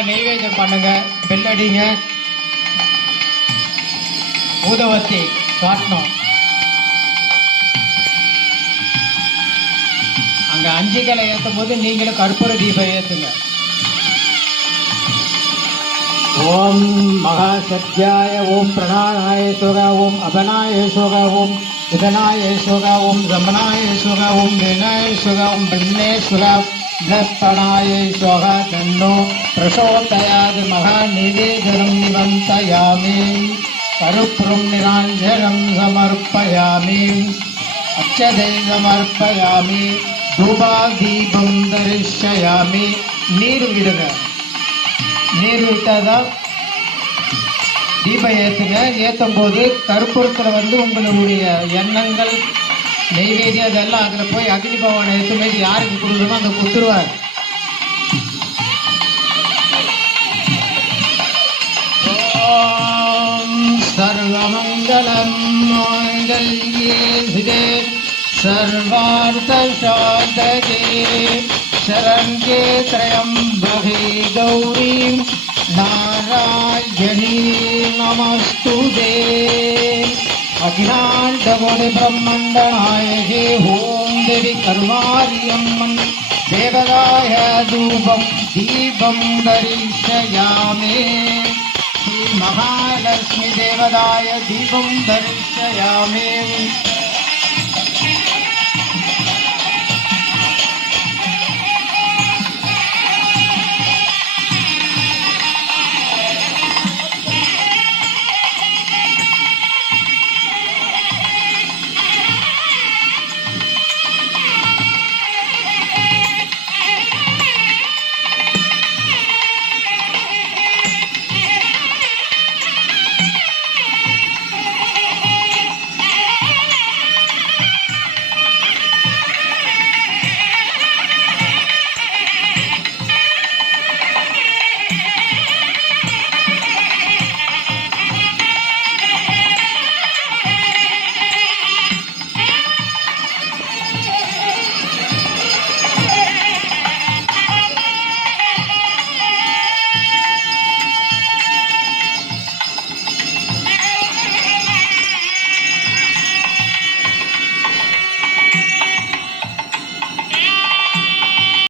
எல்லாம் நெய்வேத்தியம் பண்ணுங்க, பெல்லடிங்க, ஊதவத்தி காட்டணும். அங்க அஞ்சிகளை ஏற்றும் போது நீங்களும் கற்பூர தீபம் ஏற்றுங்க. ஓம் மகாசத்யாய ஓம் பிரணாய சுக ஓம் அபனாய சுக ஓம் உதனாய சுக ஓம் ரமணாய சுக ஓம் வினாய சுக ஓம் பிரம்மே சுக பிரணாய சுக தன்னோ பிரசோதயாத் மகா நிவேதனம் நிவந்தயாமி கருப்புரம் நிராஞ்சனம் சமர்ப்பயாமி அச்சதை சமர்ப்பயாமி தூபா தீபம் தரிசயாமி. நீர் விடுங்க, நீர் விட்டாதான் தீபம் ஏற்றுங்க. ஏற்றும் போது கற்பூரத்தில் உங்களுடைய எண்ணங்கள் நெய்வேதியம் அதெல்லாம் அதில் போய் அக்னி பகவானை ஏற்றும் போது யாருக்கு கொடுக்கணுமோ அங்கே கொடுத்துருவார். சர்வமங்கலம் மாங்கல்யே சிவே सर्वार्थसाधके शरण्ये त्र्यम्बके गौरी नारायणी नमस्तुते. अखिलाण्डकोटिब्रह्माण्डनायके ओं देवी कर्मार्यम्मन् देवताय धूपं दीपं दर्शयामि. श्री महालक्ष्मी देवताय दीपं दर्शयामि.